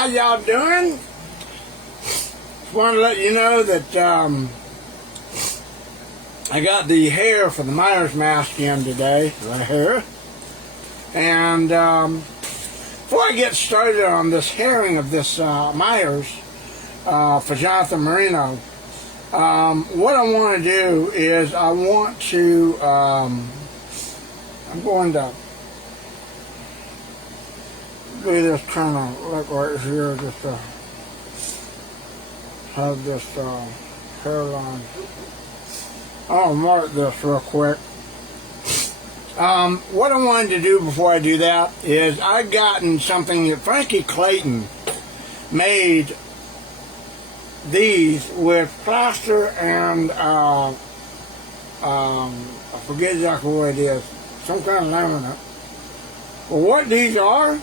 how y'all doing? Just wanted to let you know that I got the hair for the Myers mask in today, right here. And before I get started on this herring of this Myers for Jonathan Marino, what I want to do is I want to, I'm going to do this kind of like right here, just to have this hairline. I'll mark this real quick. What I wanted to do before I do that is I've gotten something that Frankie Clayton made these with plaster and I forget exactly what it is, some kind of laminate. Well, what these are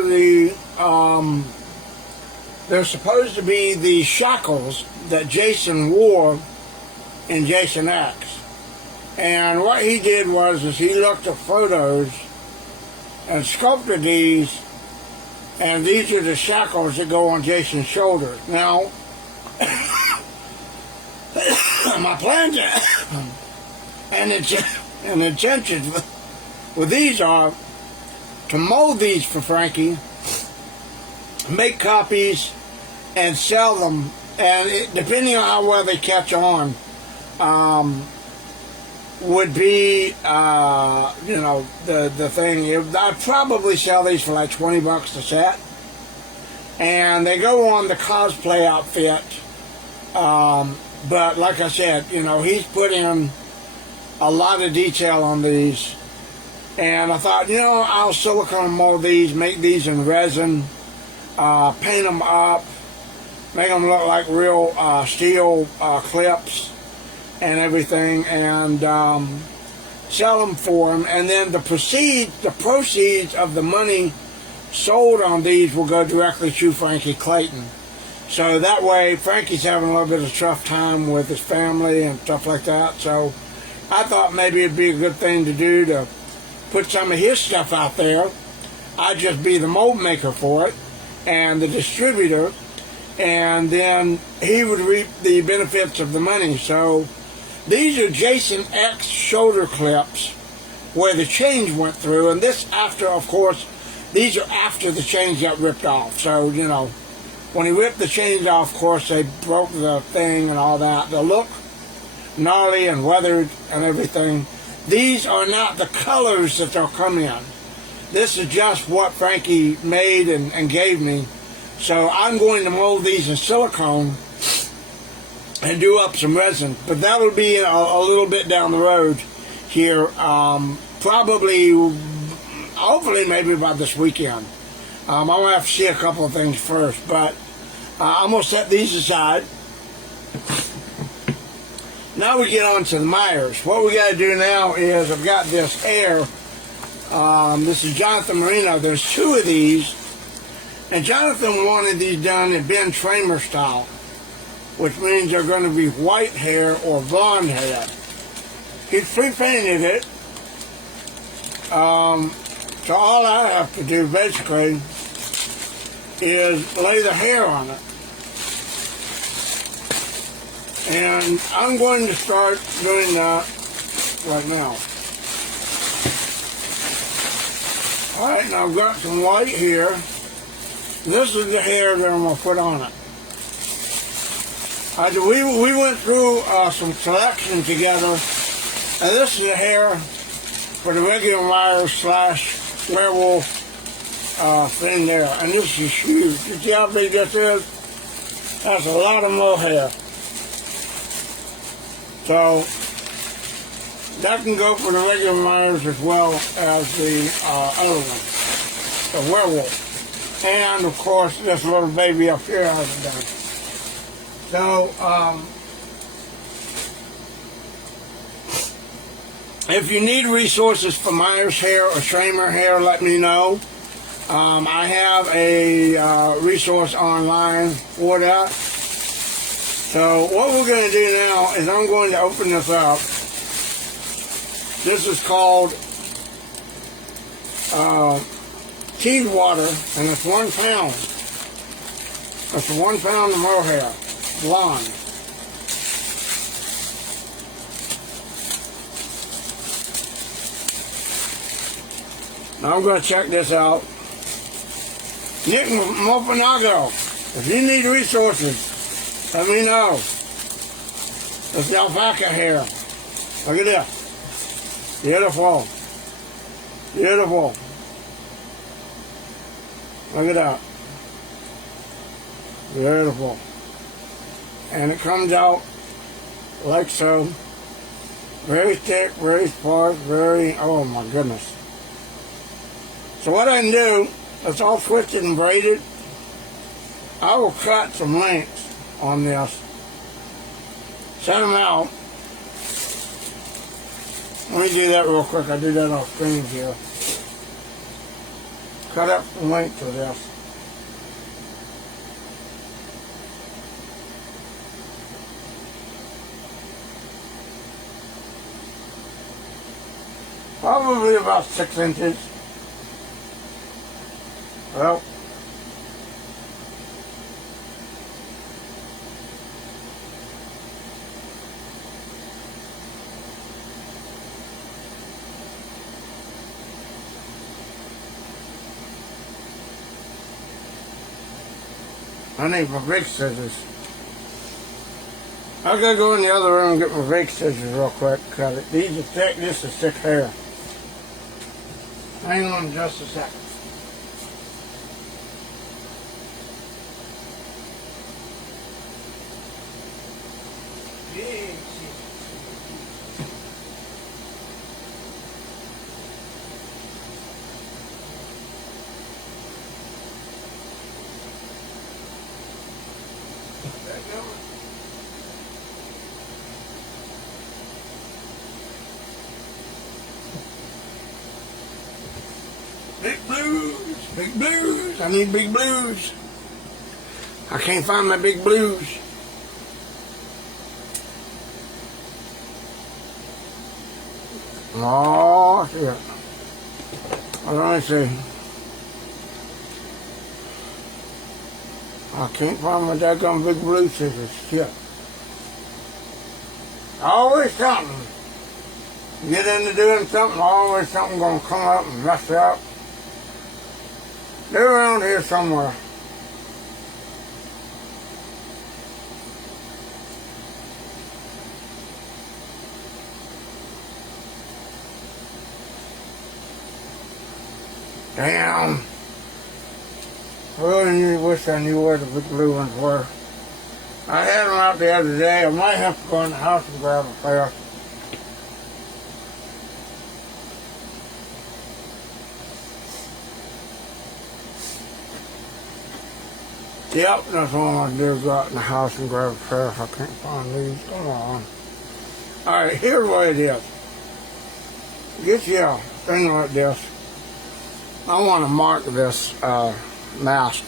the they're supposed to be the shackles that Jason wore in Jason X. And what he did was he looked at photos and sculpted these, and these are the shackles that go on Jason's shoulders. Now, my plans and intentions with these are to mold these for Frankie, make copies, and sell them. And depending on how well they catch on, would be, you know, the thing. I'd probably sell these for like $20 a set. And they go on the cosplay outfit. But like I said, you know, he's put in a lot of detail on these. And I thought, you know, I'll silicone mold these, make these in resin, paint them up, make them look like real steel clips and everything, and sell them for them. And then the proceeds of the money sold on these will go directly to Frankie Clayton. So that way, Frankie's having a little bit of a tough time with his family and stuff like that. So I thought maybe it'd be a good thing to do to put some of his stuff out there. I'd just be the mold maker for it and the distributor, and then he would reap the benefits of the money. So these are Jason X shoulder clips where the chains went through, and this after, of course, these are after the chains got ripped off. So, you know, when he ripped the chains off, of course, they broke the thing and all that. They look gnarly and weathered and everything. These are not the colors that they'll come in. This is just what Frankie made and gave me. So I'm going to mold these in silicone and do up some resin. But that'll be a little bit down the road here. Probably, hopefully maybe about this weekend. I'm going to have to see a couple of things first. But I'm going to set these aside. Now we get on to the Myers. What we got to do now is I've got this hair. This is Jonathan Marino. There's two of these. And Jonathan wanted these done in Ben Tramer style, which means they're going to be white hair or blonde hair. He's pre-painted it. So all I have to do basically is lay the hair on it. And I'm going to start doing that right now. Alright, now I've got some white here. This is the hair that I'm going to put on it. We went through some selection together, and this is the hair for the regular Myers / werewolf thing there. And this is huge. You see how big this is? That's a lot of mohair. So that can go for the regular Myers as well as the other one, the werewolf. And of course this little baby up here has it done. So if you need resources for Myers hair or Tramer hair, let me know. I have a resource online for that. So what we're going to do now is I'm going to open this up. This is called cheese water, and it's 1 pound. It's 1 pound of mohair, blonde. Now I'm going to check this out. Nick Mopanago, if you need resources, let me know. It's the alpaca hair. Look at this. Beautiful. Beautiful. Look at that. Beautiful. And it comes out like so. Very thick, very sparse, very, oh my goodness. So what I can do, it's all twisted and braided. I will cut some lengths on this. Set them out. Let me do that real quick. I do that off screen here. Cut up the length of this. Probably about 6 inches. Well, I need my big scissors. I gotta go in the other room and get my big scissors real quick. Cut it. These are thick. This is thick hair. Hang on just a second. Big blues, big blues. I need big blues. I can't find my big blues. Oh, shit. Let me see. I can't find my daggone big blue scissors. Shit. Always something. Get into doing something, always something gonna come up and mess it up. They're around here somewhere. Damn. I really wish I knew where the big blue ones were. I had them out the other day. I might have to go in the house and grab a pair. Yep, that's all I do, go out in the house and grab a pair if I can't find these. Come on. Alright, here's what it is. Get you a thing like this. I want to mark this mask.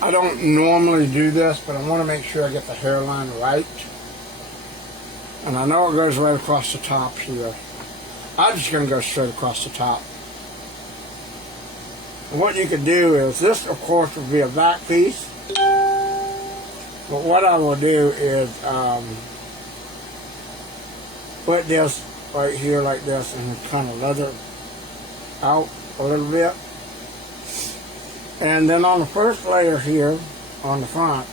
I don't normally do this, but I want to make sure I get the hairline right. And I know it goes right across the top here. I'm just going to go straight across the top. And what you could do is, this of course would be a back piece. But what I will do is put this right here like this and kind of leather out a little bit. And then on the first layer here on the front,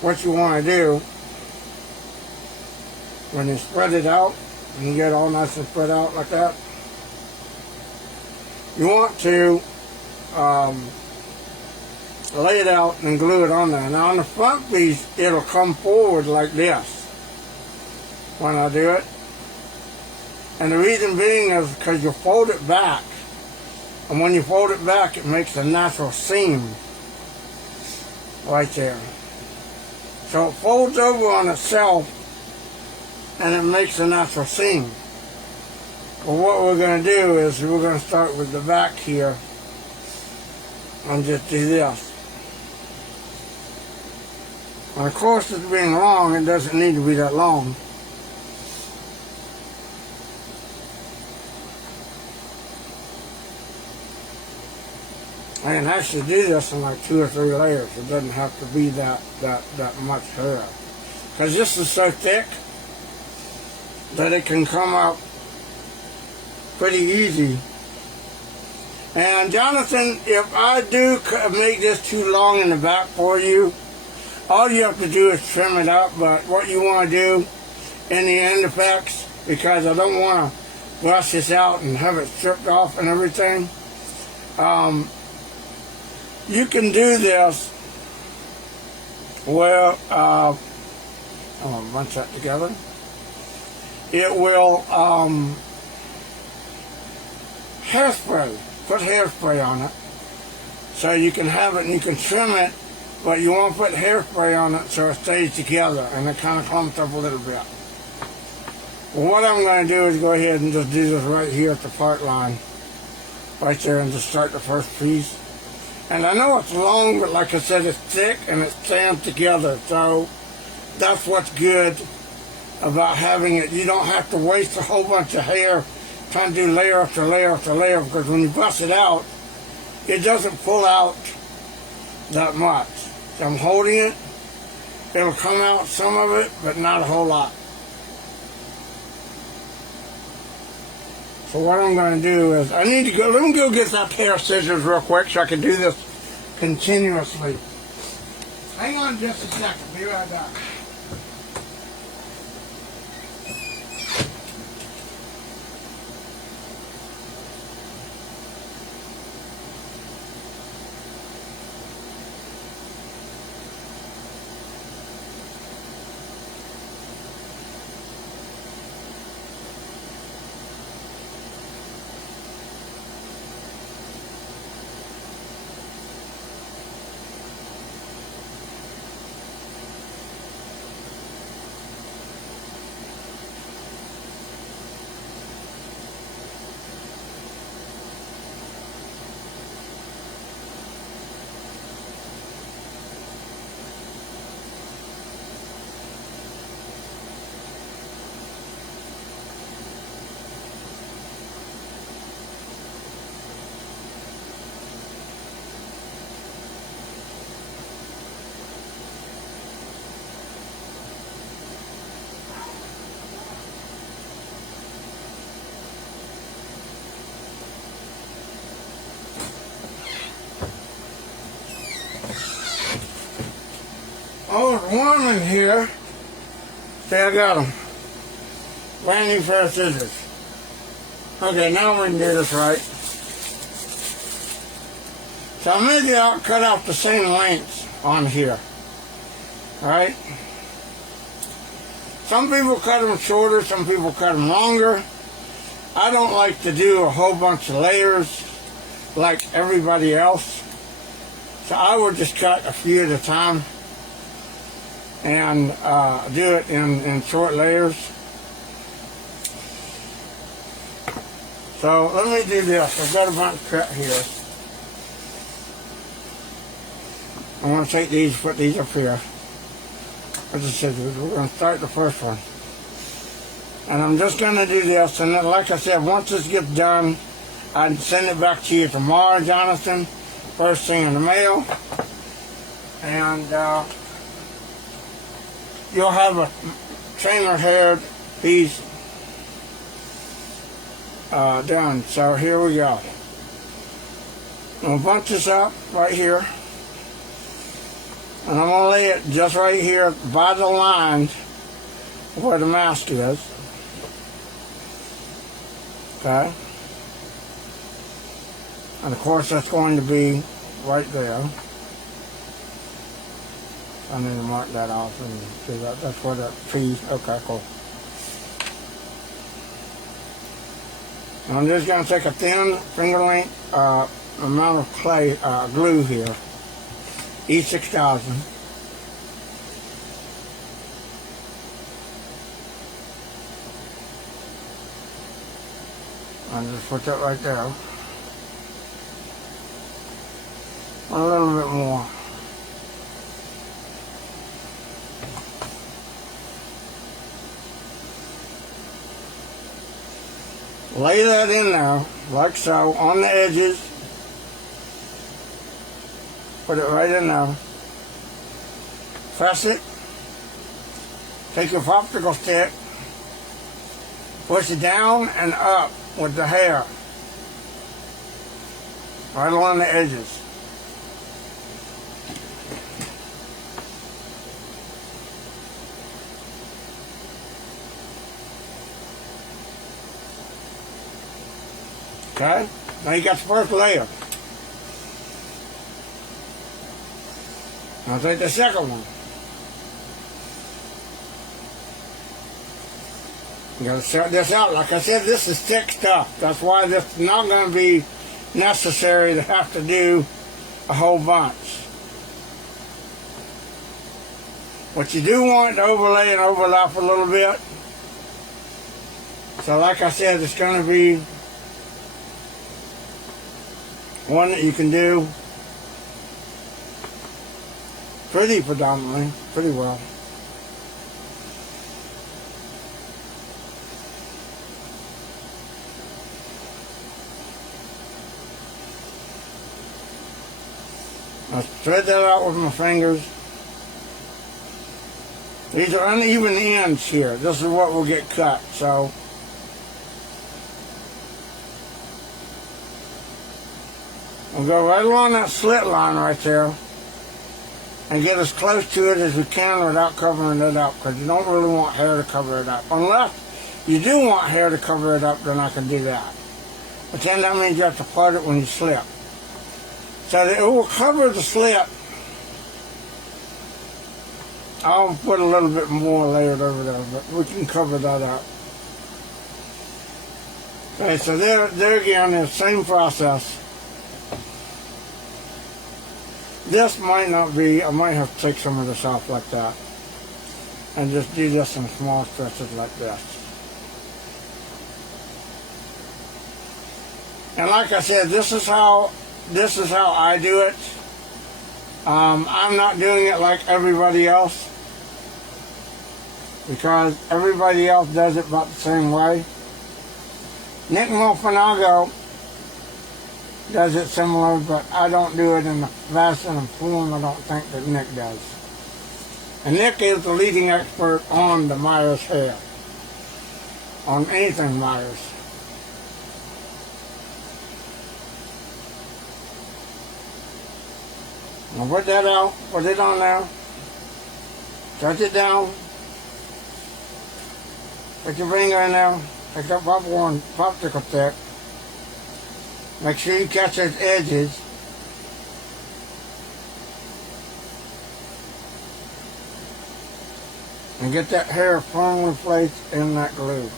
what you want to do when you spread it out and you get it all nice and spread out like that, you want to lay it out and glue it on there. Now on the front piece, it'll come forward like this when I do it. And the reason being is because you fold it back. And when you fold it back, it makes a natural seam right there. So it folds over on itself and it makes a natural seam. But what we're going to do is we're going to start with the back here and just do this. And of course, it's being long, it doesn't need to be that long. I can actually do this in like 2 or 3 layers. It doesn't have to be that much hair. Because this is so thick that it can come out pretty easy. And Jonathan, if I do make this too long in the back for you, all you have to do is trim it up. But what you want to do in the end effects, because I don't want to brush this out and have it stripped off and everything, you can do this where, I'm going to bunch that together. It will, hairspray, put hairspray on it, so you can have it and you can trim it, but you want to put hairspray on it so it stays together and it kind of clumps up a little bit. Well, what I'm going to do is go ahead and just do this right here at the part line, right there, and just start the first piece. And I know it's long, but like I said, it's thick and it stands together, so that's what's good about having it. You don't have to waste a whole bunch of hair trying to do layer after layer after layer, because when you bust it out, it doesn't pull out that much. So I'm holding it. It'll come out some of it, but not a whole lot. So what I'm going to do is, I need to go, let me go get that pair of scissors real quick so I can do this continuously. Hang on just a second, be right back. Oh, it's warm in here. See, I got them. Brand new pair of scissors. Okay, now we can do this right. So maybe I'll cut off the same length on here. Alright? Some people cut them shorter, some people cut them longer. I don't like to do a whole bunch of layers like everybody else. So I would just cut a few at a time and do it in short layers. So let me do this. I've got a bunch cut here. I'm going to take these, put these up here. As I said, we're going to start the first one. And I'm just going to do this, and then, like I said, once this gets done, I'd send it back to you tomorrow, Jonathan, first thing in the mail. And you'll have a trainer-haired piece done. So here we go. I'm going to bunch this up right here. And I'm going to lay it just right here by the line where the mask is. Okay? And of course that's going to be right there. I need to mark that off and see that. That's where that piece. Okay, cool. And I'm just going to take a thin finger length amount of clay glue here. E6000. And just put that right there. A little bit more. Lay that in there, like so, on the edges. Put it right in there. Press it. Take your popsicle stick. Push it down and up with the hair. Right along the edges. Okay, now you got the first layer. Now take the second one. You gotta start this out. Like I said, this is thick stuff. That's why this is not going to be necessary to have to do a whole bunch. What you do want to overlay and overlap a little bit. So like I said, it's going to be one that you can do predominantly, pretty well. I'll thread that out with my fingers. These are uneven ends here. This is what will get cut, so we'll go right along that slit line right there and get as close to it as we can without covering it up, because you don't really want hair to cover it up. Unless you do want hair to cover it up, then I can do that. But then that means you have to part it when you slip. So that it will cover the slip. I'll put a little bit more layered over there, but we can cover that up. Okay, so there again, the same process. This might not be, I might have to take some of this off like that. And just do this in small stretches like this. And like I said, this is how I do it. I'm not doing it like everybody else, because everybody else does it about the same way. Nick Mofanago does it similar, but I don't do it in the fashion and form I don't think that Nick does. And Nick is the leading expert on the Myers hair, on anything Myers. Now put that out, put it on there, touch it down, put your finger in there, take that popsicle stick, make sure you catch those edges, and get that hair firmly placed in that glue.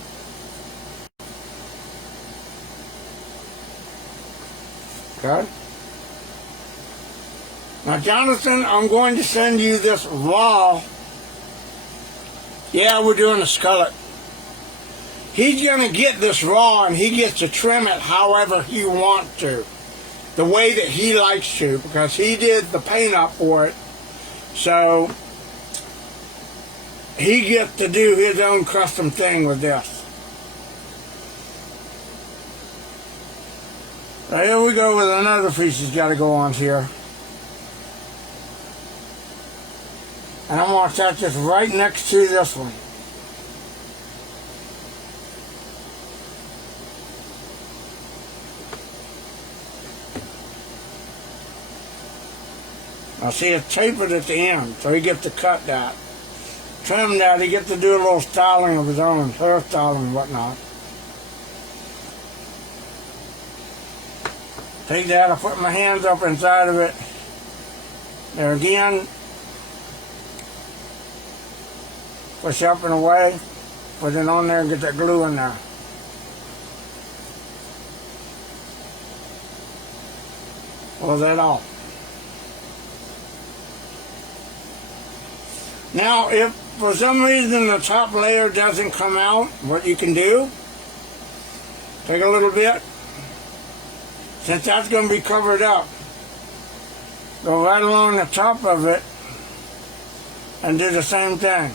Okay? Now, Jonathan, I'm going to send you this raw. Yeah, we're doing a skullet. He's going to get this raw, and he gets to trim it however he wants to. The way that he likes to, because he did the paint up for it. So, he gets to do his own custom thing with this. Now, here we go with another piece he's got to go on here. And I'm going to attach this right next to this one. Now see, it's tapered at the end, so he gets to cut that. Trim that, he gets to do a little styling of his own, hairstyling and whatnot. Take that, I put my hands up inside of it. There again. Push up and away, put it on there and get that glue in there. Pull that off. Now, if for some reason the top layer doesn't come out, what you can do, take a little bit, since that's going to be covered up, go right along the top of it and do the same thing.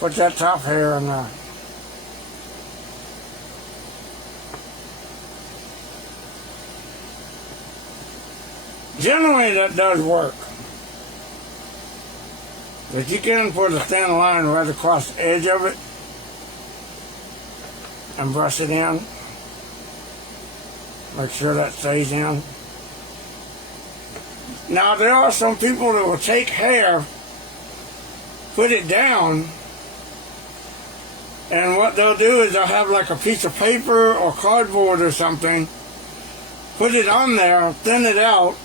Put that top hair in there. Generally that does work. But you can put a thin line right across the edge of it and brush it in. Make sure that stays in. Now there are some people that will take hair, put it down, and what they'll do is they'll have like a piece of paper or cardboard or something, put it on there, thin it out,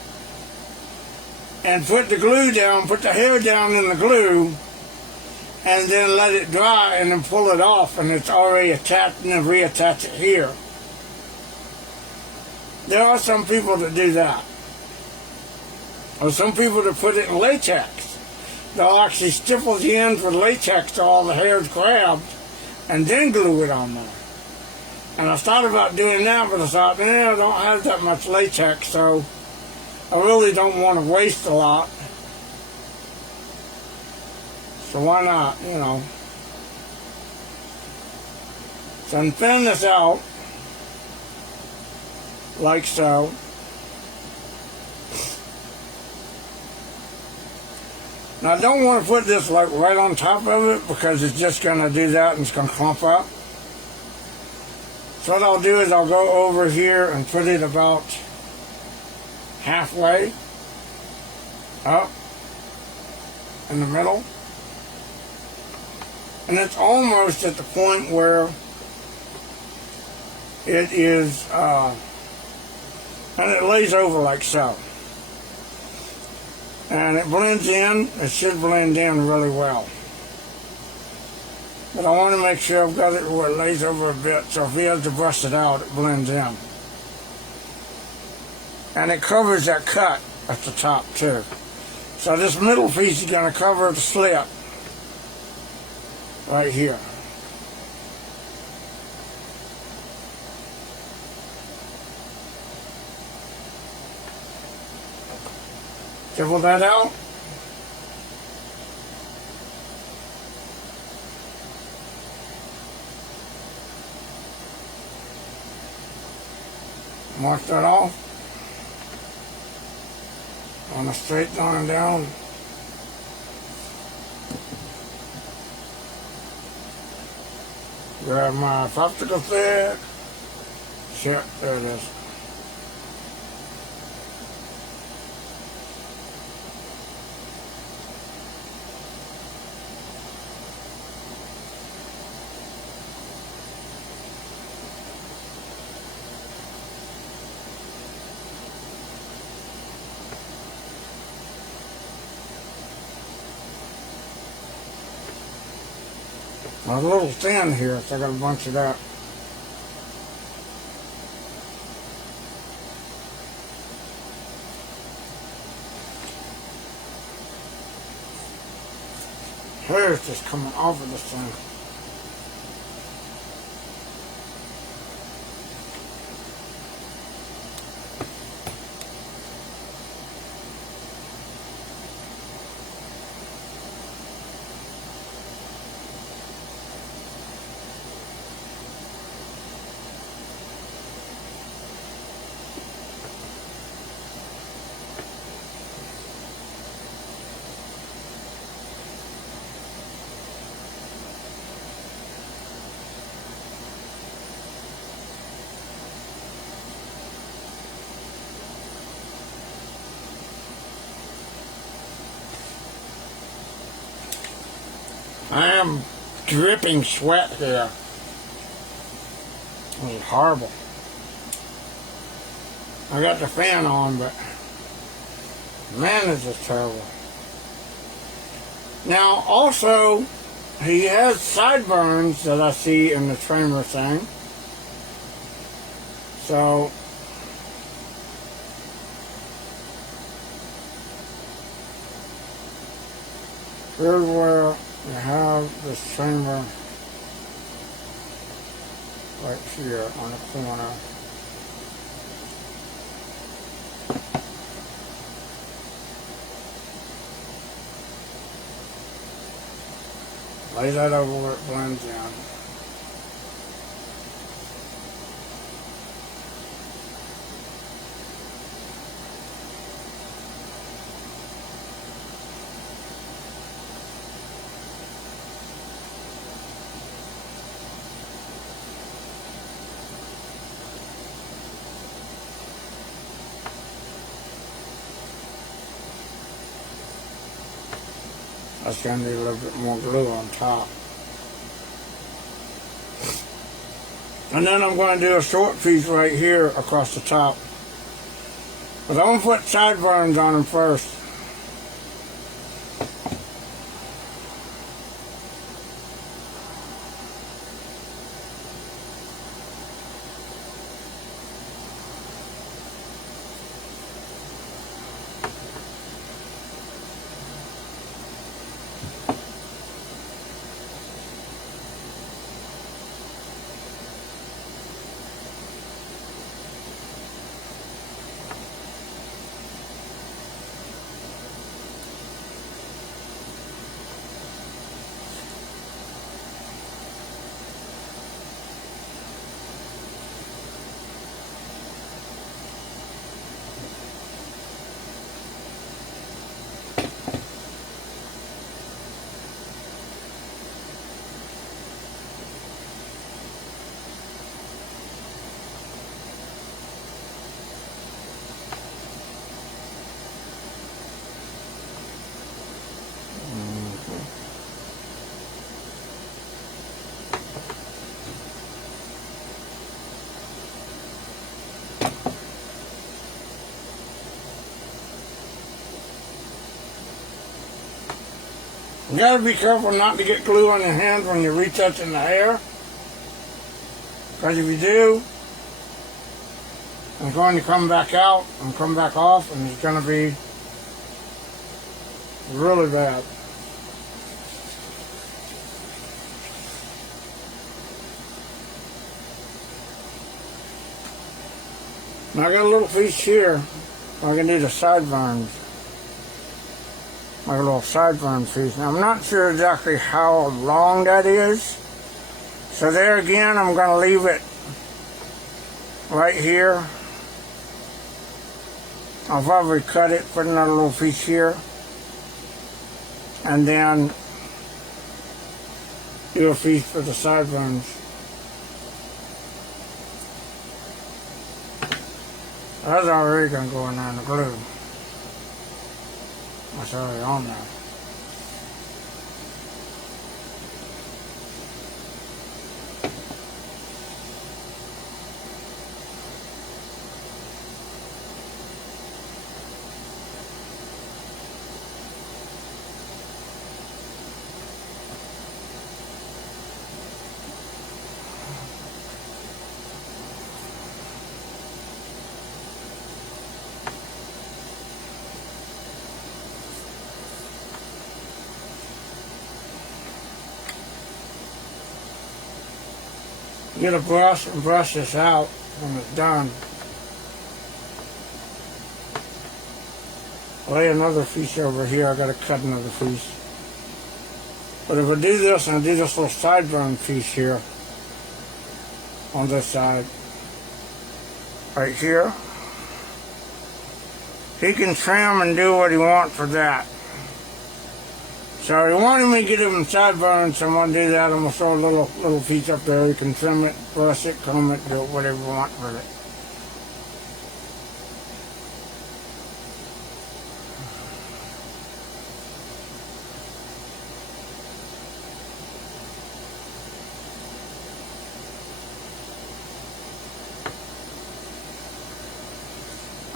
and put the glue down, put the hair down in the glue, and then let it dry and then pull it off, and it's already attached, and then reattach it here. There are some people that do that. Or some people that put it in latex. They'll actually stipple the ends with latex so all the hair is grabbed and then glue it on there. And I thought about doing that, but I thought, man, I don't have that much latex, so I really don't want to waste a lot. So why not, you know. So I'm thin this out, like so. Now I don't want to put this like right on top of it because it's just going to do that and it's going to clump up. So what I'll do is I'll go over here and put it about halfway up in the middle. And it's almost at the point where it is, and it lays over like so. And it blends in. It should blend in really well. But I want to make sure I've got it where it lays over a bit, so if he has to brush it out, it blends in. And it covers that cut at the top too. So this middle piece is going to cover the slit right here. Dribble that out. Mark that off on a straight line down. Grab my popsicle stick. Shit, there it is. I'm a little thin here, so I got a bunch of that. Hair is just coming off of this thing. I am dripping sweat here. It's horrible. I got the fan on, but man, this is terrible. Now, also, he has sideburns that I see in the Tramer thing. So, here's where you have this Tramer right here on the corner. Lay that over where it blends in. That's going to need a little bit more glue on top. And then I'm going to do a short piece right here across the top. But I'm going to put sideburns on them first. You gotta be careful not to get glue on your hands when you're retouching the hair. Because if you do, it's going to come back out and come back off, and it's going to be really bad. Now I got a little piece here. I'm going to do the sideburns. My little sideburn piece. Now I'm not sure exactly how long that is. So there again, I'm going to leave it right here. I'll probably cut it, put another little piece here, and then do a piece for the sideburns. That's already going to go in there in the glue. That's already on there. Get a brush and brush this out when it's done. Lay another piece over here. I gotta cut another piece. But if I do this and I do this little sideburn piece here on this side, right here, he can trim and do what he wants for that. So he wanted me to get him sideburns, so I'm going to do that. I'm going to throw a little piece up there. You can trim it, brush it, comb it, do whatever you want with it.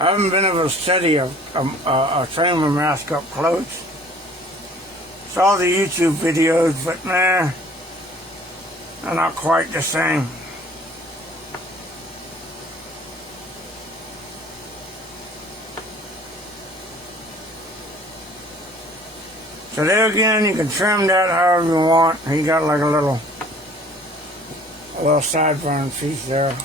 I haven't been able to study a Tramer-Myers up close. Saw the YouTube videos, but man, they're not quite the same. So there again, you can trim that however you want. He got like a little sideburn piece there.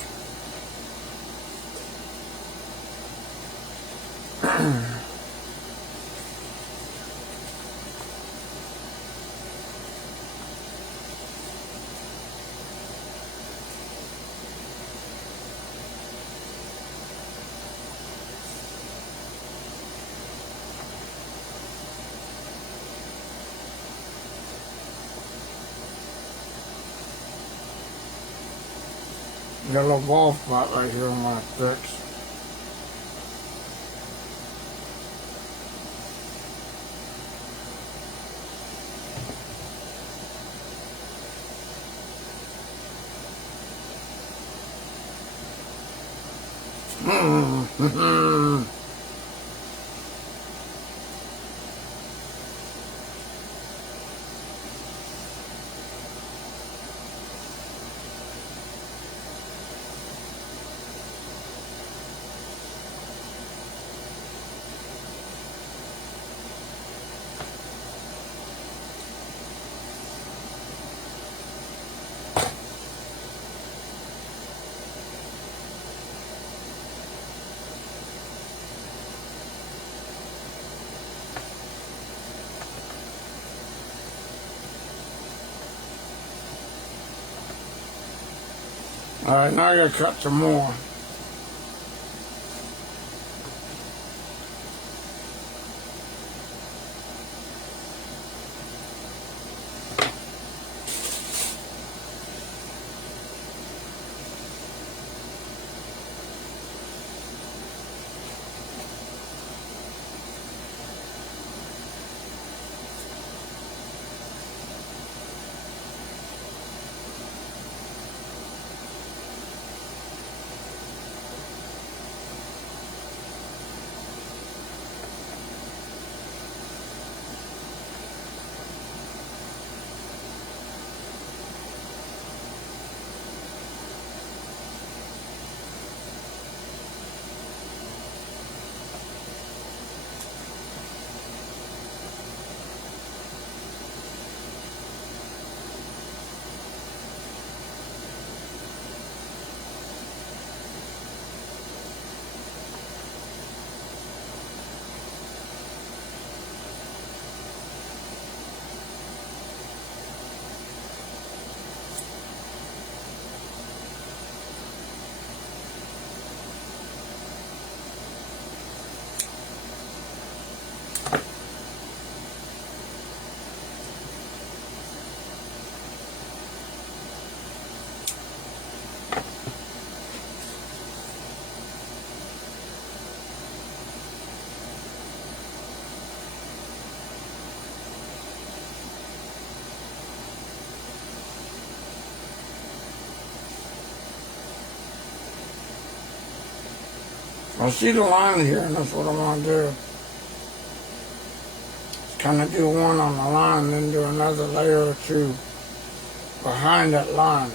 Got a little ball spot right here on my fix. Alright, now I gotta cut some more. I see the line here, and that's what I want to do. Kind of do one on the line, then do another layer or two behind that line.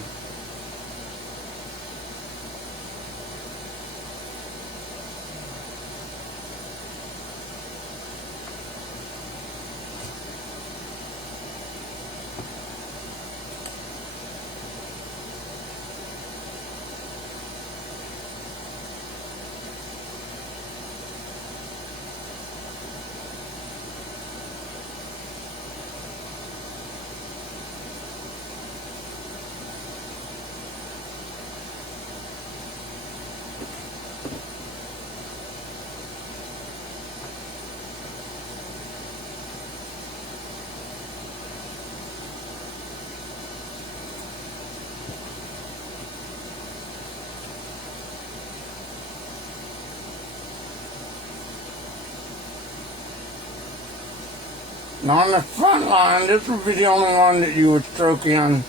Now on the front line, this would be the only one that you would stroke in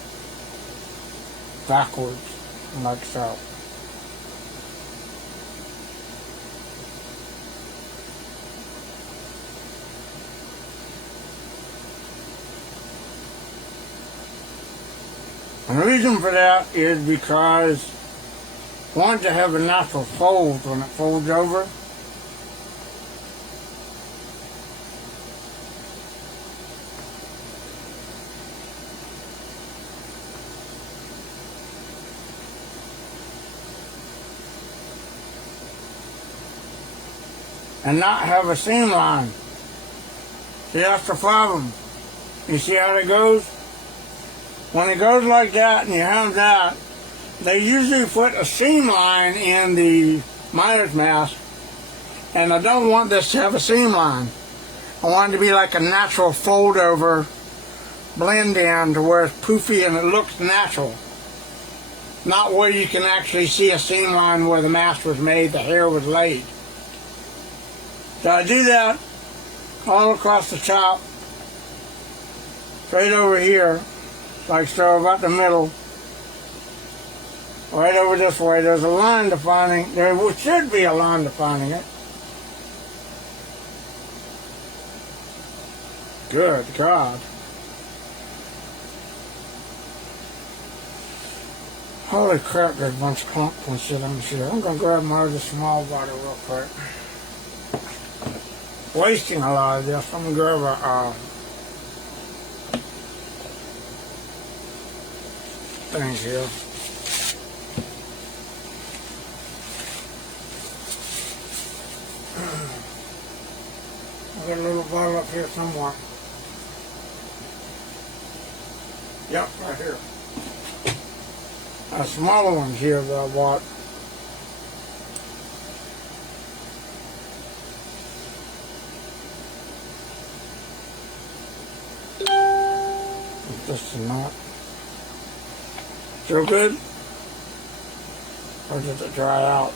backwards, like so. And the reason for that is because I want it to have a natural fold when it folds over. And not have a seam line. See, that's the problem. You see how it goes? When it goes like that and you have that, they usually put a seam line in the Myers mask, and I don't want this to have a seam line. I want it to be like a natural fold over blend in to where it's poofy and it looks natural. Not where you can actually see a seam line where the mask was made, the hair was laid. So I do that all across the top, straight over here, like so, about the middle. Right over this way, there's a line defining, there should be a line defining it. Good God. Holy crap, there's a bunch of clumps and shit on here. I'm going to grab my other small bottle real quick. Wasting a lot of this. I'm going to grab a thing here. I got a little bottle up here somewhere. Yep, right here. A smaller one here that I bought. This is not. Still good? Or does it dry out?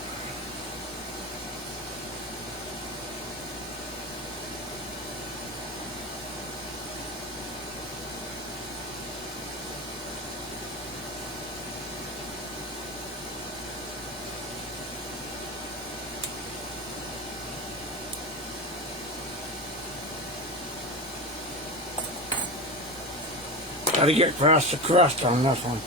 Gotta get past the crust on this one.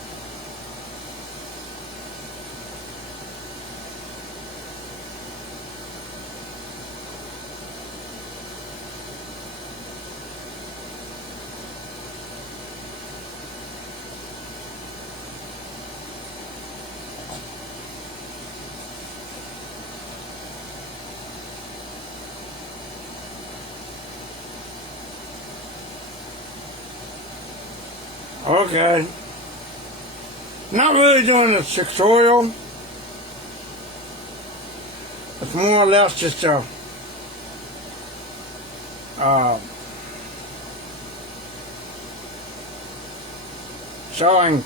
Okay. Not really doing a tutorial. It's more or less just a showing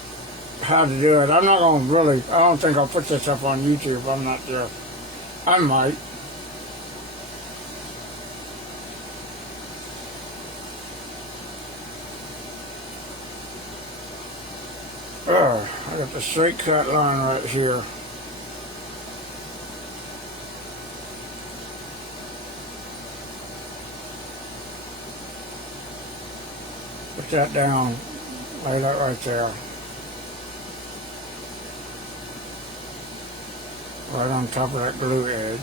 how to do it. I'm not going to really, I don't think I'll put this up on YouTube. I'm not sure. I might. I got the straight cut line right here. Put that down, lay that right there. Right on top of that glue edge.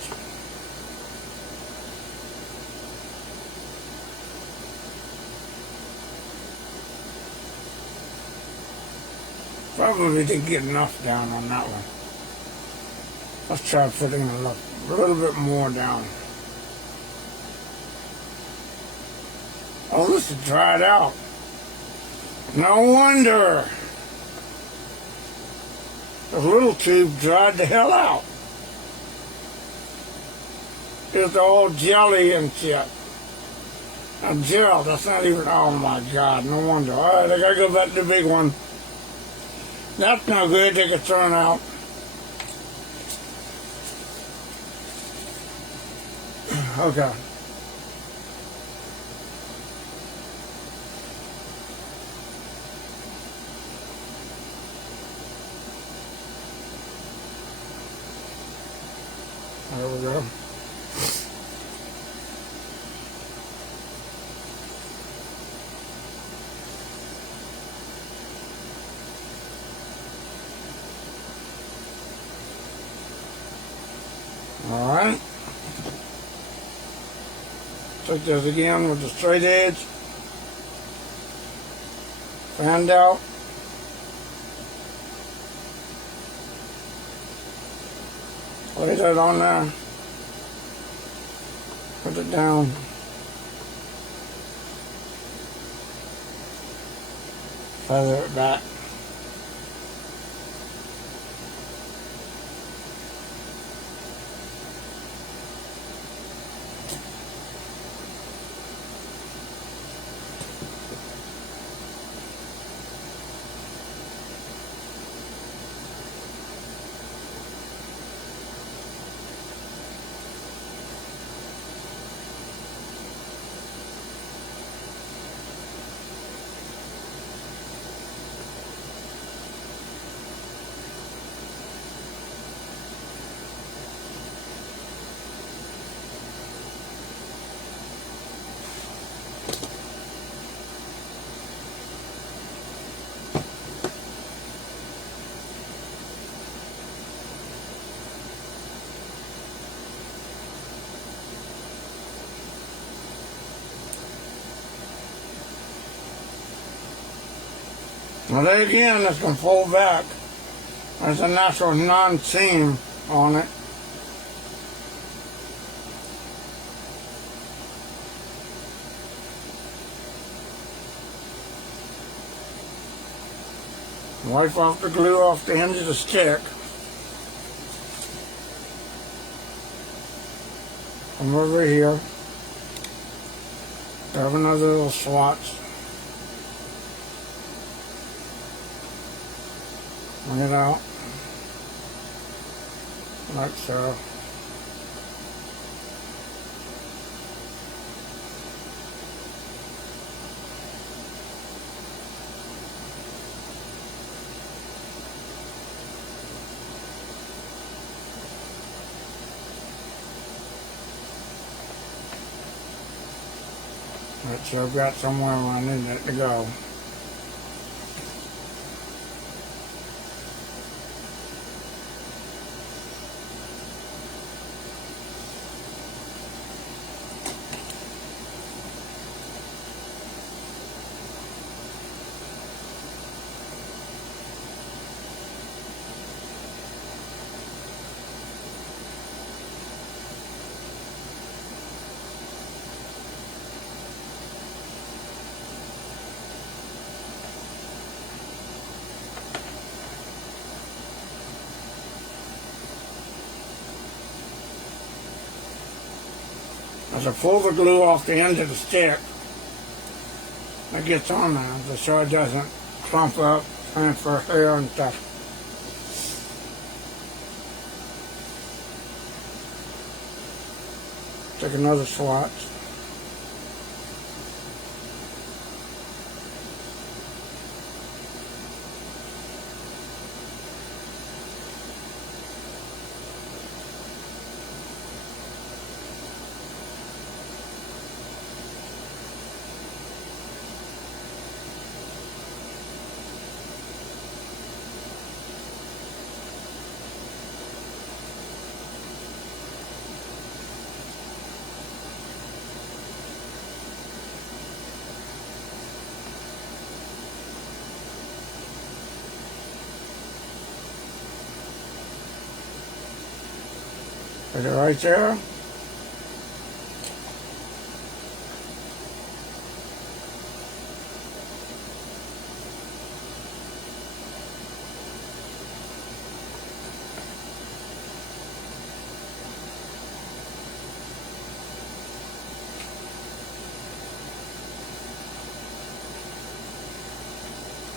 Probably didn't get enough down on that one. Let's try putting a little bit more down. Oh, this is dried out. No wonder. The little tube dried the hell out. It's all jelly and shit. A gel, that's not even, oh my God, no wonder. All right, I gotta go back to the big one. That's no good, they could turn out. Okay. There we go. All right. Take this again with the straight edge. Fanned out. Lay that on there. Put it down. Feather it back. Now there again, it's going to fold back. There's a natural non-seam on it. Wipe off the glue off the end of the stick. Come over here. Grab another little swatch. Bring it out. Like so. Right, so I've got somewhere where I need it to go. As I pull the glue off the end of the stick, it gets on there, just so it doesn't clump up, transfer hair and stuff. Take another swatch. Put it right there.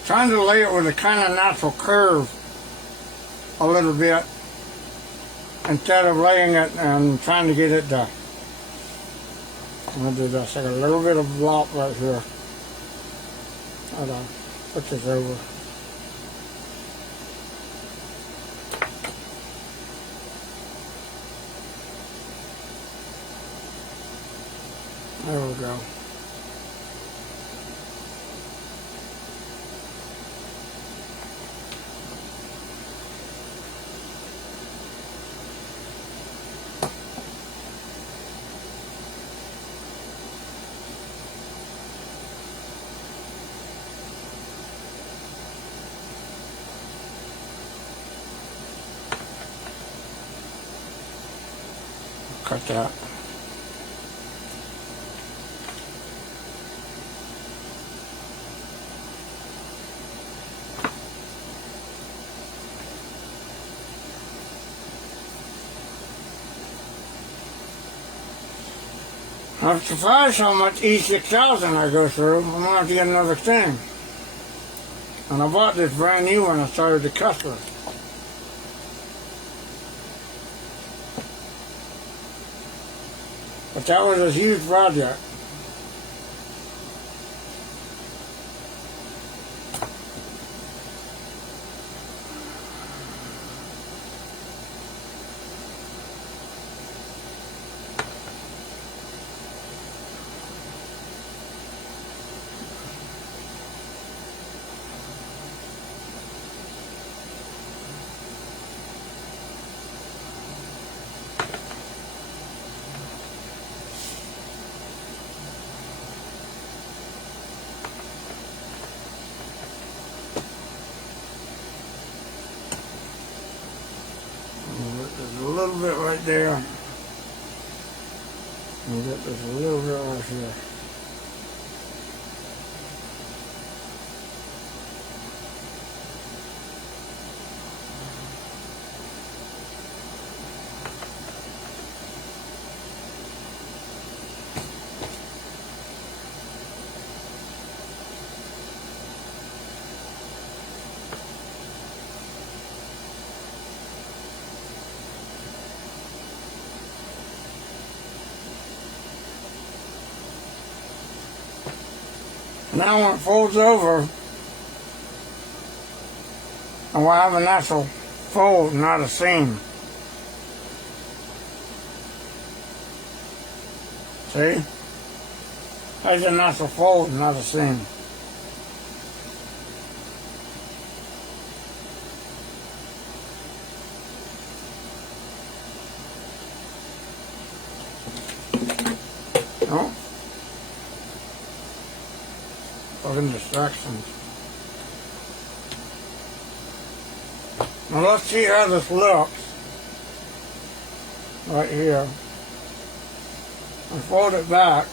Trying to lay it with a kind of natural curve a little bit, instead of laying it and trying to get it to, I'm going to do this, like a little bit of alot right here. Hold on, put this over. There we go. Cut that. I'm surprised how much E6000 I go through. I'm going to have to get another thing. And I bought this brand new when I started the custard. But that was a huge project. just a little bit right there. And get just a little bit right here. Now when it folds over, and we'll have a natural fold, not a seam. See? There's a natural fold, not a seam. Oh. Causing distractions. Now let's see how this looks. Right here. And fold it back.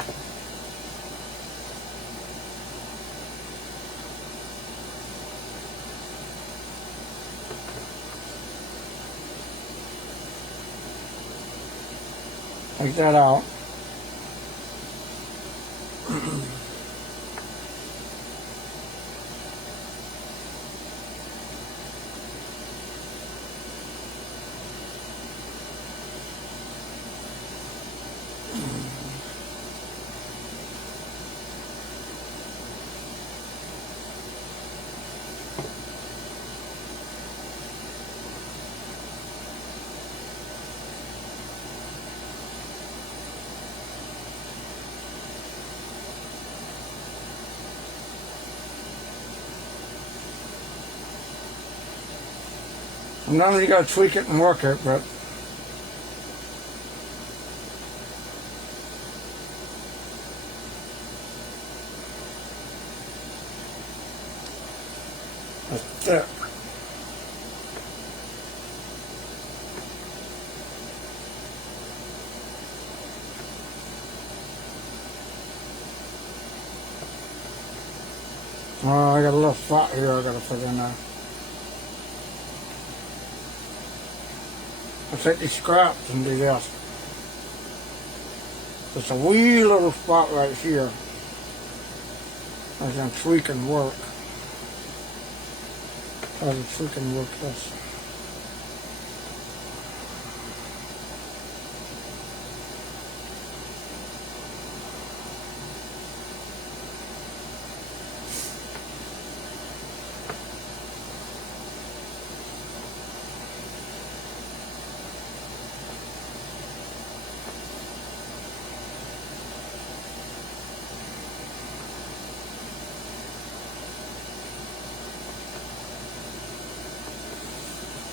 Take that out. Sometimes you gotta tweak it and work it, but that's thick. Oh, I got a little spot here I gotta put in there. I'll take these scraps and do this. Just a wee little spot right here. I can tweak and work. Try to tweak and work this.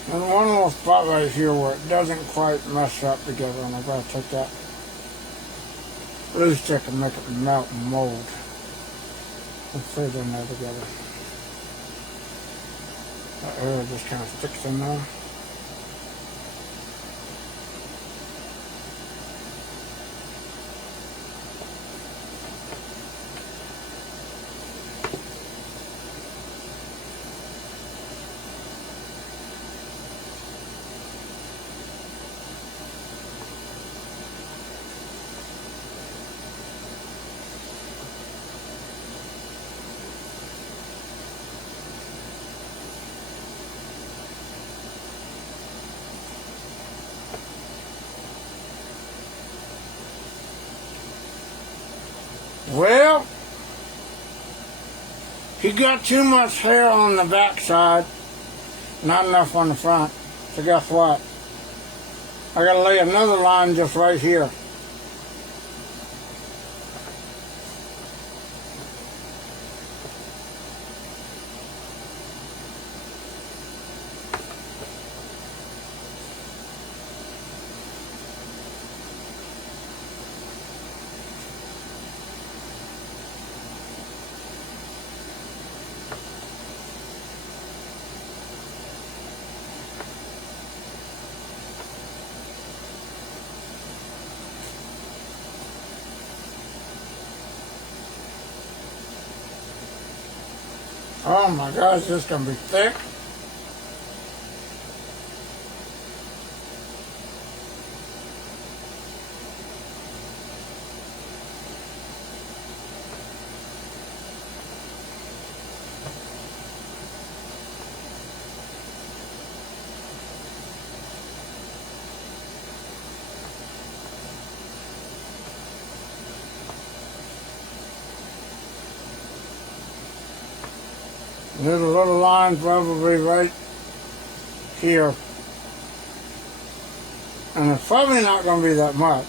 And one little spot right here where it doesn't quite mesh up together, and I've got to take that glue stick and make it melt and mold and fit in there together. That area just kind of sticks in there. Well, he got too much hair on the back side, not enough on the front. So guess what? I gotta lay another line just right here. Oh my gosh, this is going to be thick. There's a little line probably right here. And it's probably not going to be that much.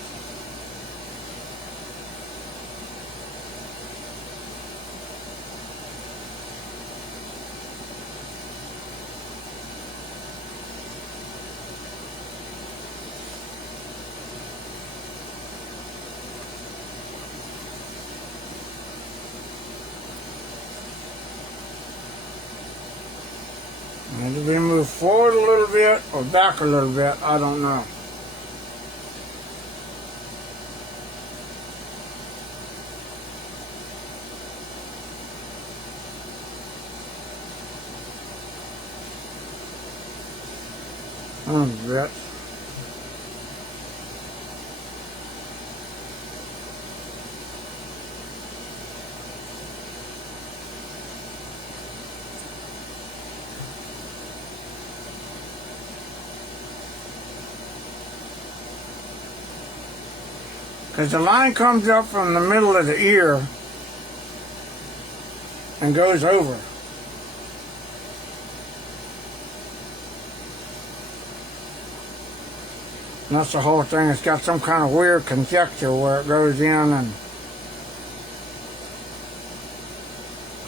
Maybe we move forward a little bit or back a little bit, I don't know. A bit. Because the line comes up from the middle of the ear and goes over. And that's the whole thing. It's got some kind of weird conjecture where it goes in and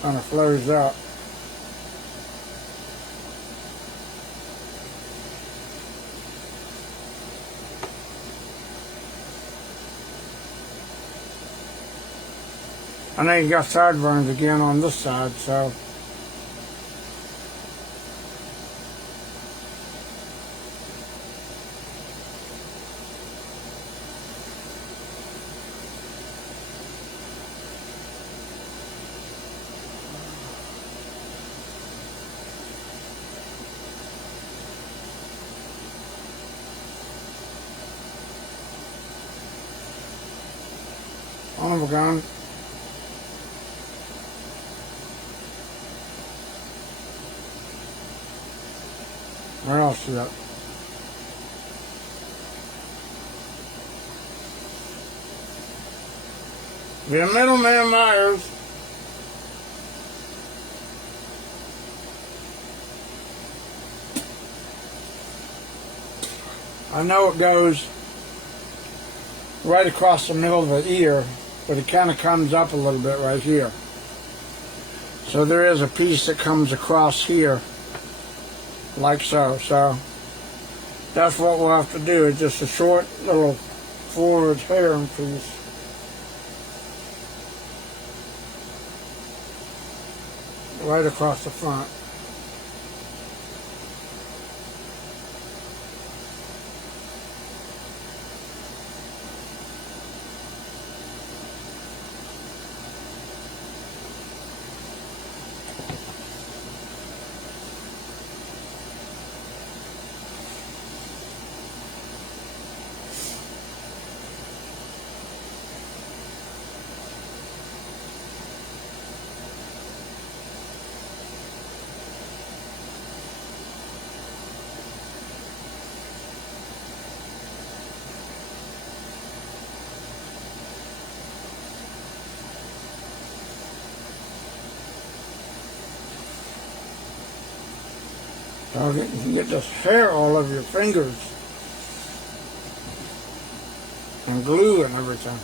kind of flows up. I know you got sideburns again on this side, so on the gun. Where else is that? The middleman Myers. I know it goes right across the middle of the ear, but it kind of comes up a little bit right here. So there is a piece that comes across here, like so. So that's what we'll have to do, is just a short little forward hair piece. Right across the front. You can get this hair all over your fingers and glue and everything.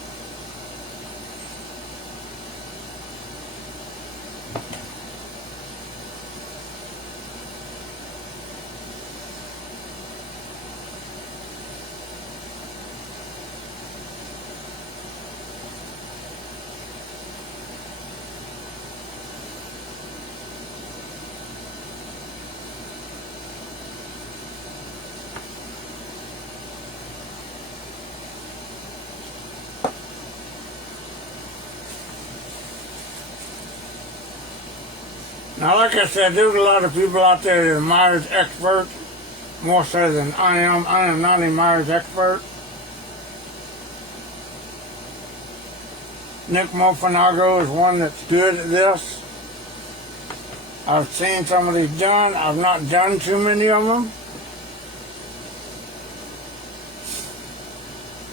Now, like I said, there's a lot of people out there that are Myers experts, more so than I am. I am not a Myers expert. Nick Mofanago is one that's good at this. I've seen some of these done. I've not done too many of them.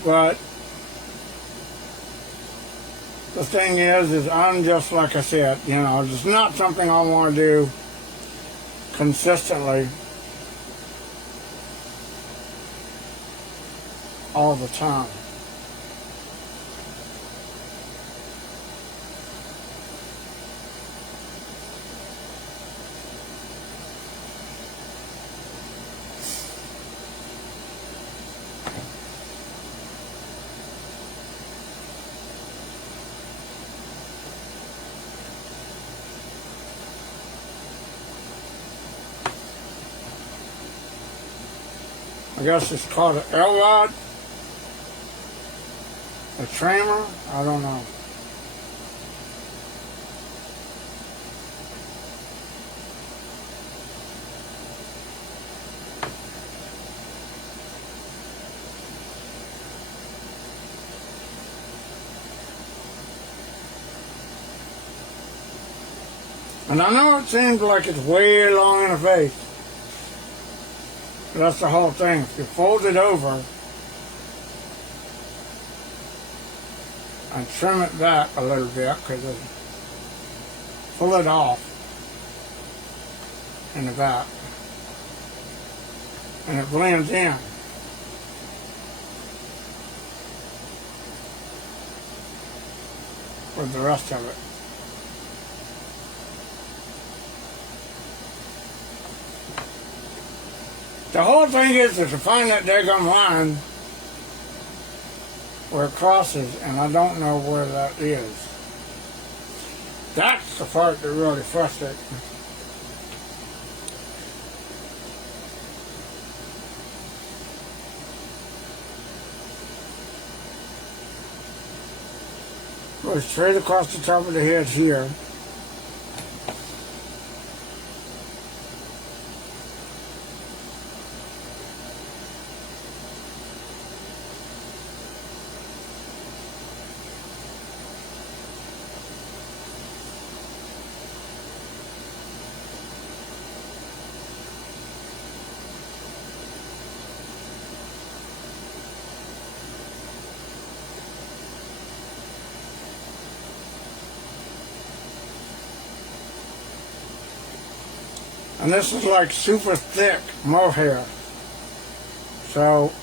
But the thing is I'm just, like I said, you know, it's not something I want to do consistently all the time. I guess it's called an alot, a Tramer, I don't know. And I know it seems like it's way long in the face. But that's the whole thing. If you fold it over and trim it back a little bit, because it'll pull it off in the back, and it blends in. With the rest of it. The whole thing is to find that daggum line where it crosses, and I don't know where that is. That's the part that really frustrates me. Go straight across the top of the head here. And this is like super thick mohair. So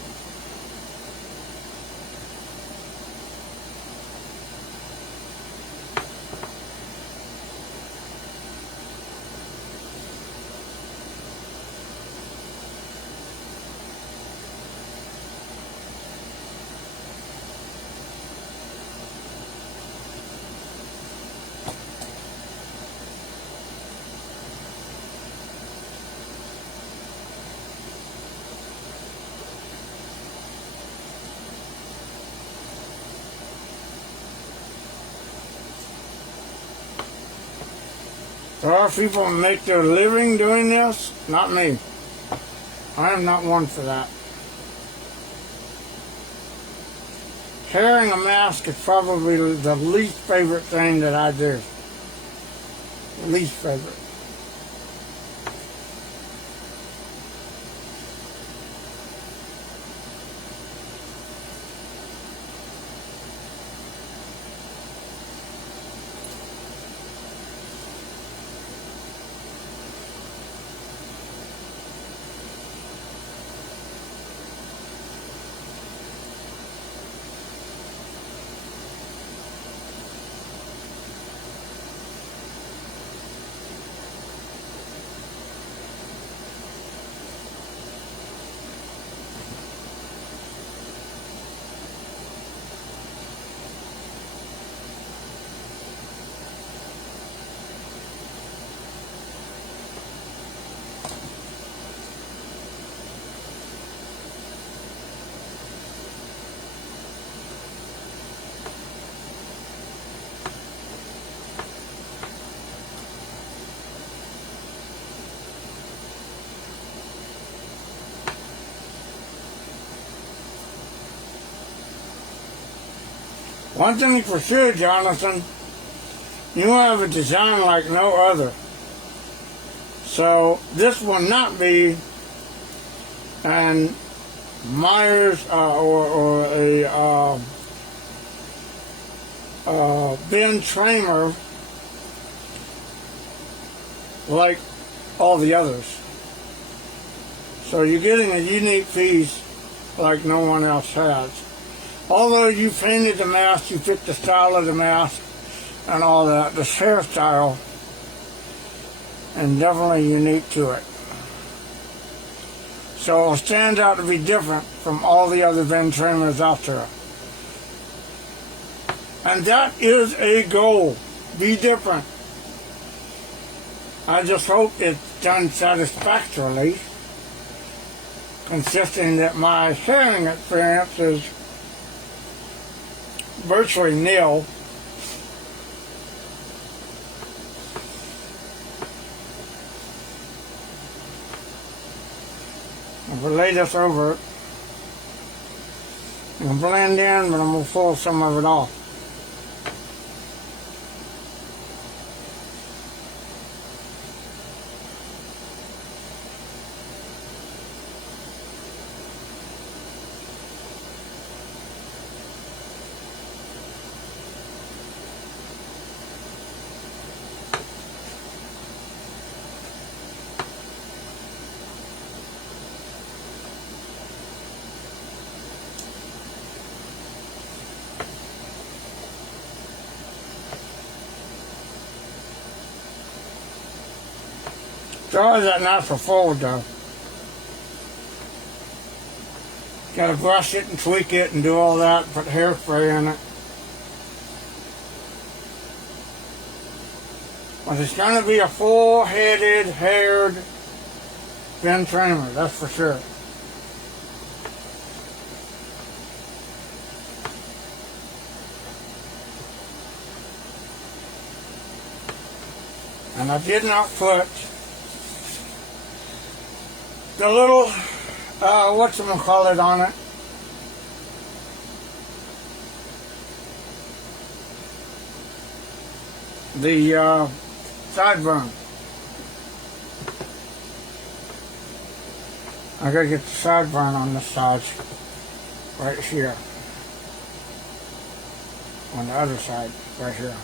there are people who make their living doing this, not me. I am not one for that. Carrying a mask is probably the least favorite thing that I do. Least favorite. One thing for sure, Jonathan, you have a design like no other. So this will not be an Myers or a Ben Tramer like all the others. So you're getting a unique piece like no one else has. Although you painted the mask, you picked the style of the mask and all that, this hairstyle, and definitely unique to it. So it stands out to be different from all the other Ben Tramers out there. And that is a goal. Be different. I just hope it's done satisfactorily, consisting that my sharing experience is virtually nil. If I lay this over it, it'll blend in, but I'm going to pull some of it off. It's always that natural fold though. Gotta brush it and tweak it and do all that, put hairspray in it. But it's gonna be a full-headed, haired Ben Tramer, that's for sure. And I did not put the little, whatchamacallit on it. The sideburn. I gotta get the sideburn on this side, right here. On the other side, right here.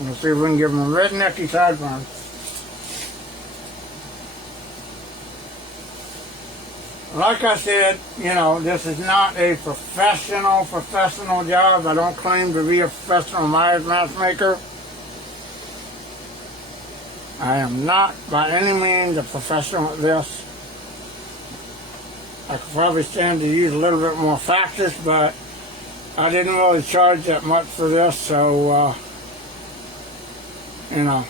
We'll see if we can give them a rednecky sideburn. Like I said, you know, this is not a professional job. I don't claim to be a professional Myers mask maker. I am not by any means a professional at this. I could probably stand to use a little bit more practice, but I didn't really charge that much for this, so you know.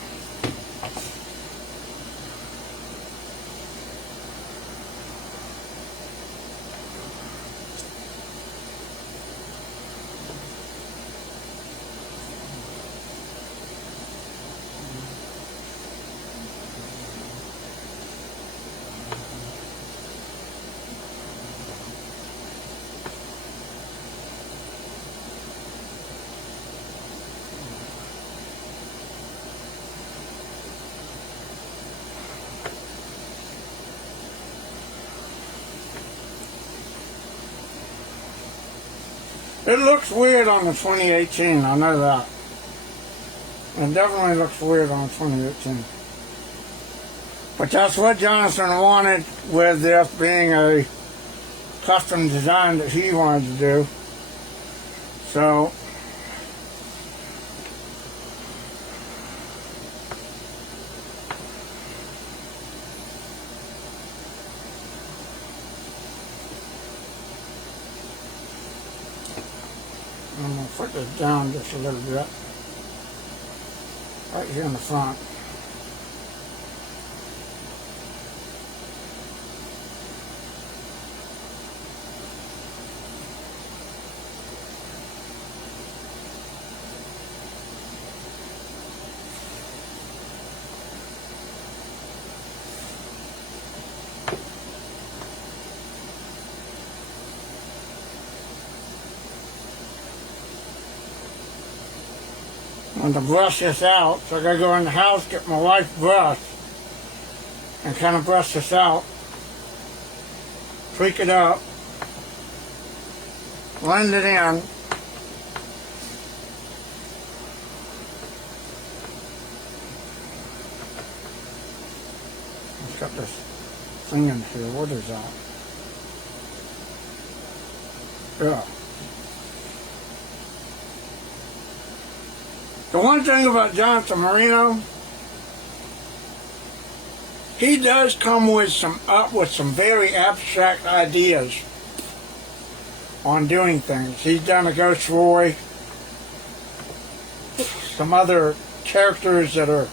It looks weird on the 2018, I know that. It definitely looks weird on 2018. But that's what Jonathan wanted with this being a custom design that he wanted to do. So, I'm going to put this down just a little bit, right here in the front. I want to brush this out, so I gotta go in the house, get my wife's brush, and kind of brush this out, tweak it up, blend it in. It's got this thing in here. What is that? Yeah. The one thing about Jonathan Marino, he does come with some very abstract ideas on doing things. He's done a Ghost Roy, some other characters that are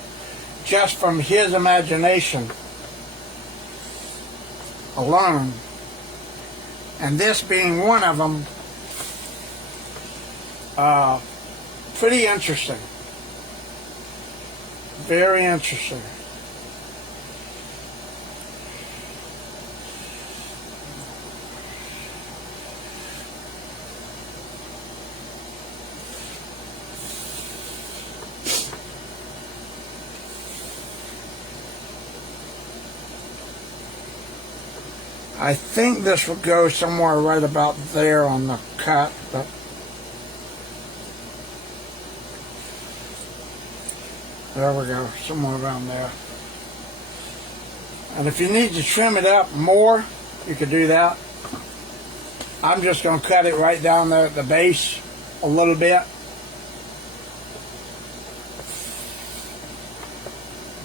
just from his imagination alone, and this being one of them. Pretty interesting. Very interesting. I think this will go somewhere right about there on the cut, but there we go, somewhere around there. And if you need to trim it up more, you could do that. I'm just going to cut it right down there at the base a little bit.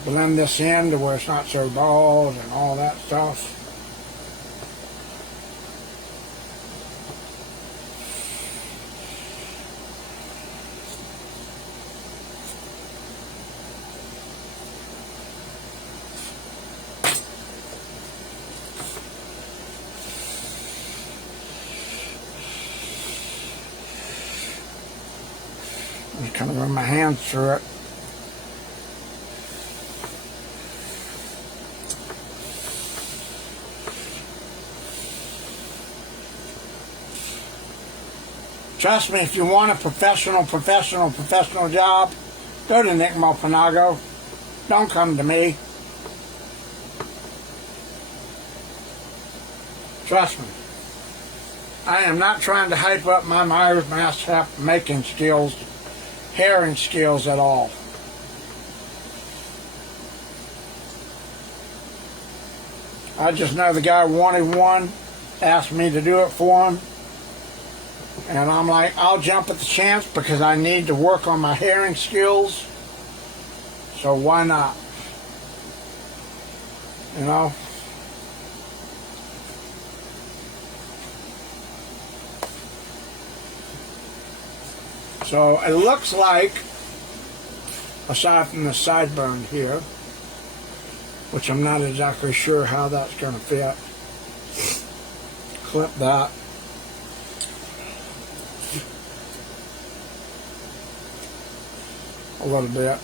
Blend this in to where it's not so bald and all that stuff. Just kind of run my hands through it. Trust me, if you want a professional job, go to Nick Malpanago. Don't come to me. Trust me. I am not trying to hype up my Myers mask making skills, herring skills at all. I just know the guy wanted one, asked me to do it for him, and I'm like, I'll jump at the chance because I need to work on my herring skills, so why not? You know? So it looks like, aside from the sideburn here, which I'm not exactly sure how that's going to fit, clip that. A little bit.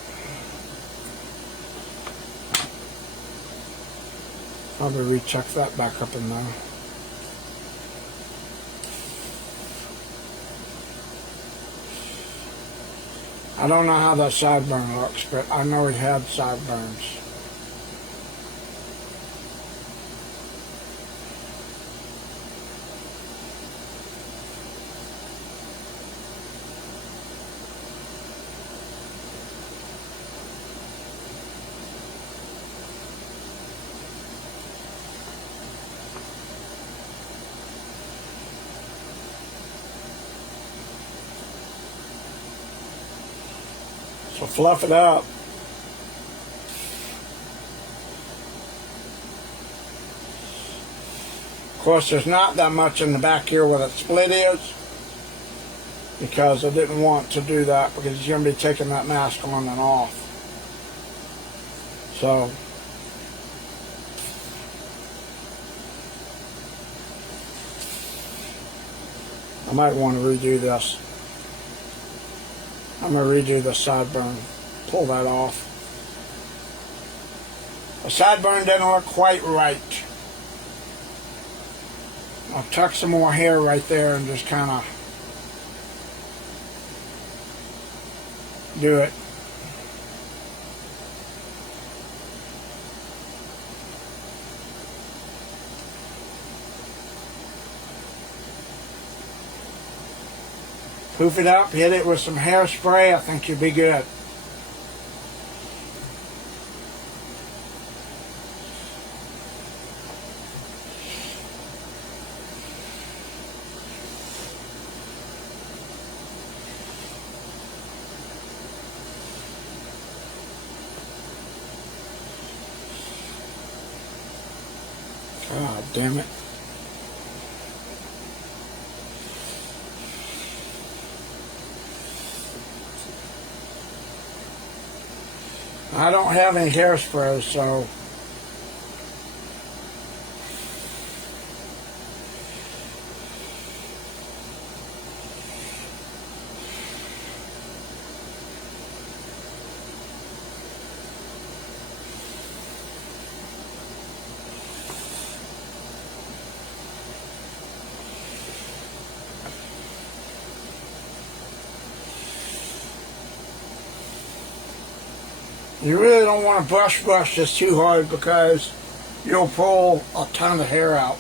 Probably recheck that back up in there. I don't know how that sideburn looks, but I know he had sideburns. So fluff it up. Of course, there's not that much in the back here where that split is, because I didn't want to do that because he's going to be taking that mask on and off. So I might want to redo this. I'm going to redo the sideburn, pull that off. The sideburn doesn't look quite right. I'll tuck some more hair right there and just kind of do it. Poof it up, hit it with some hairspray, I think you'll be good. God damn it. I don't have any hairspray, so you really don't want to brush this too hard because you'll pull a ton of hair out.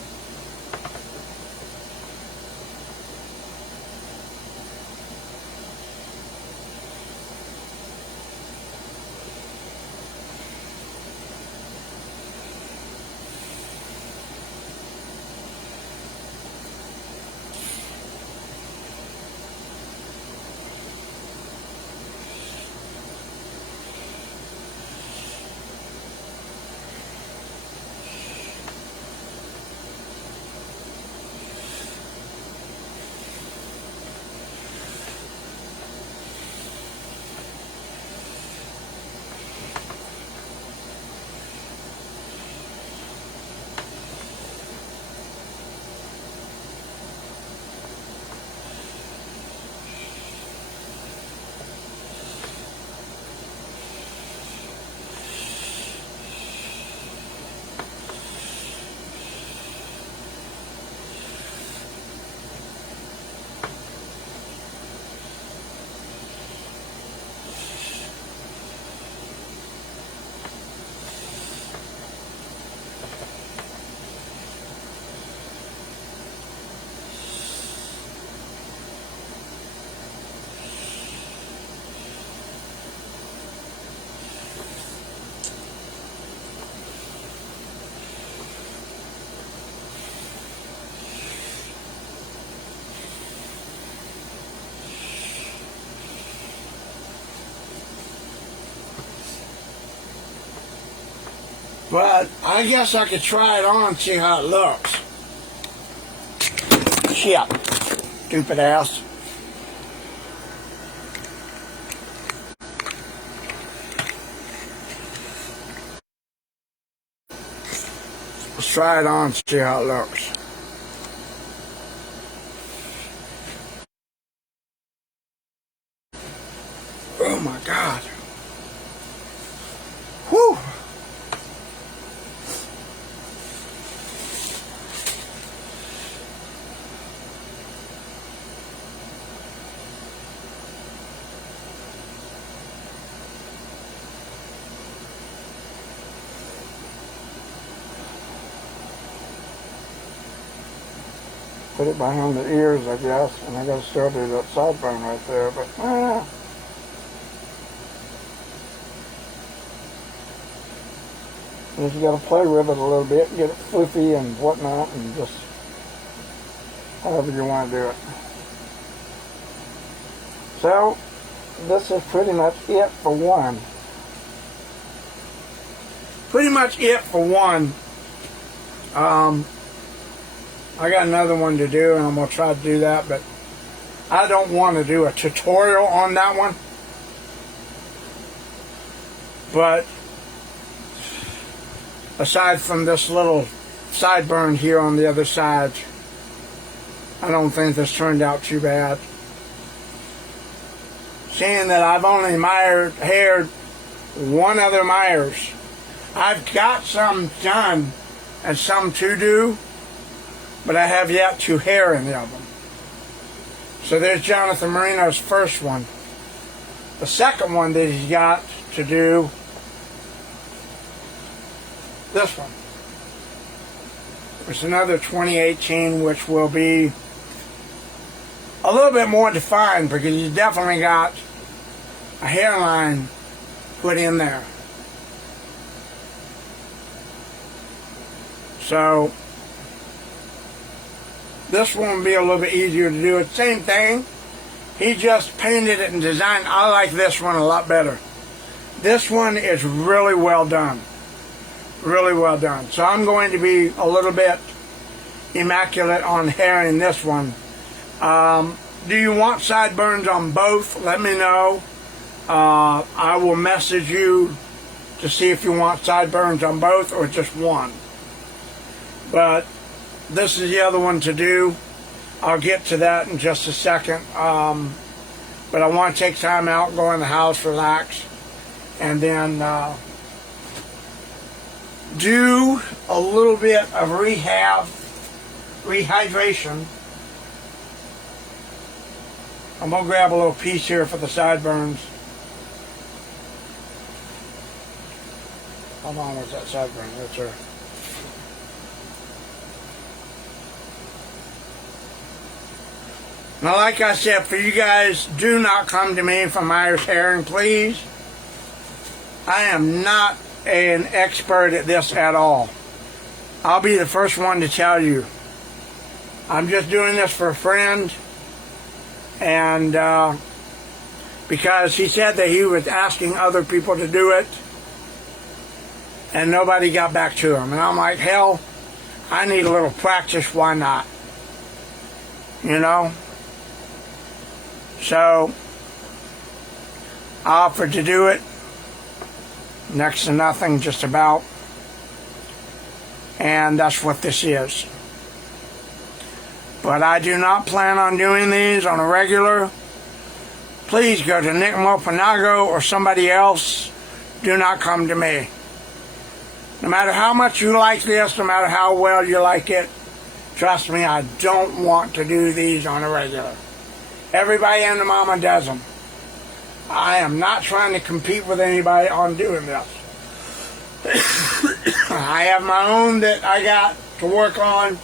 But I guess I could try it on and see how it looks. Shit. Stupid ass. Let's try it on and see how it looks. Oh my God. Whew. Put it behind the ears, I guess, and I gotta still do that sideburn right there, but you just gotta play with it a little bit, get it floofy and whatnot, and just however you want to do it. So, this is pretty much it for one. Pretty much it for one. I got another one to do, and I'm going to try to do that, but I don't want to do a tutorial on that one. But aside from this little sideburn here on the other side, I don't think this turned out too bad. Seeing that I've only haired one other Myers. I've got some done and some to do, but I have yet to hair any of them. So there's Jonathan Marino's first one. the second one that he's got to do, this one. It's another 2018, which will be a little bit more defined because he's definitely got a hairline put in there. So this one will be a little bit easier to do. It's the same thing. He just painted it and designed. I like this one a lot better. This one is really well done. Really well done. So I'm going to be a little bit immaculate on hair in this one. Do you want sideburns on both? Let me know. I will message you to see if you want sideburns on both or just one. But this is the other one to do. I'll get to that in just a second. But I want to take time out, go in the house, relax, and then do a little bit of rehydration. I'm going to grab a little piece here for the sideburns. Hold on, where's that sideburn? That's her. Now, like I said, for you guys, do not come to me for Myers Hairing, please. I am not an expert at this at all. I'll be the first one to tell you. I'm just doing this for a friend, and because he said that he was asking other people to do it, and nobody got back to him. And I'm like, hell, I need a little practice, why not? You know? So, I offered to do it. Next to nothing, just about. And that's what this is. But I do not plan on doing these on a regular. Please go to Nick Mopanago or somebody else. Do not come to me. No matter how much you like this, no matter how well you like it, trust me, I don't want to do these on a regular. Everybody and their mama does them. I am not trying to compete with anybody on doing this. I have my own that I got to work on,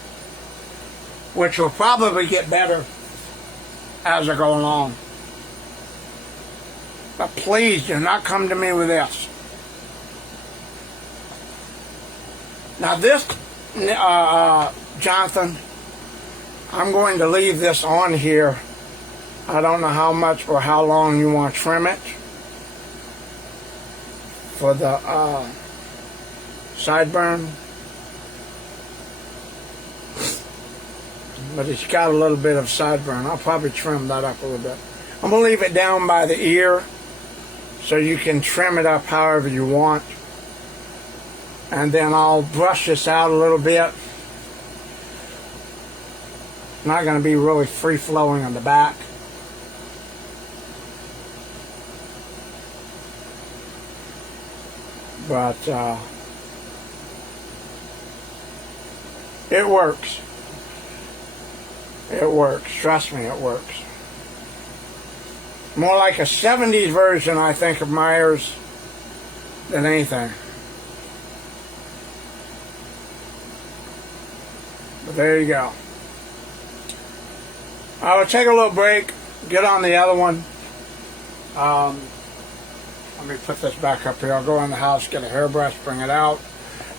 which will probably get better as I go along. But please do not come to me with this. Now this, Jonathan, I'm going to leave this on here. I don't know how much or how long you want to trim it for the sideburn. But it's got a little bit of sideburn. I'll probably trim that up a little bit. I'm going to leave it down by the ear so you can trim it up however you want. And then I'll brush this out a little bit. Not going to be really free-flowing on the back. But it works. It works. Trust me, it works. More like a 70s version, I think, of Myers than anything. But there you go. I will take a little break, get on the other one. Let me put this back up here. I'll go in the house, get a hairbrush, bring it out,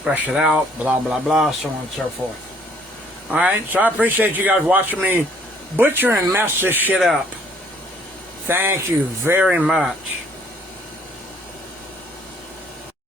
brush it out, blah, blah, blah, so on and so forth. Alright, so I appreciate you guys watching me butcher and mess this shit up. Thank you very much.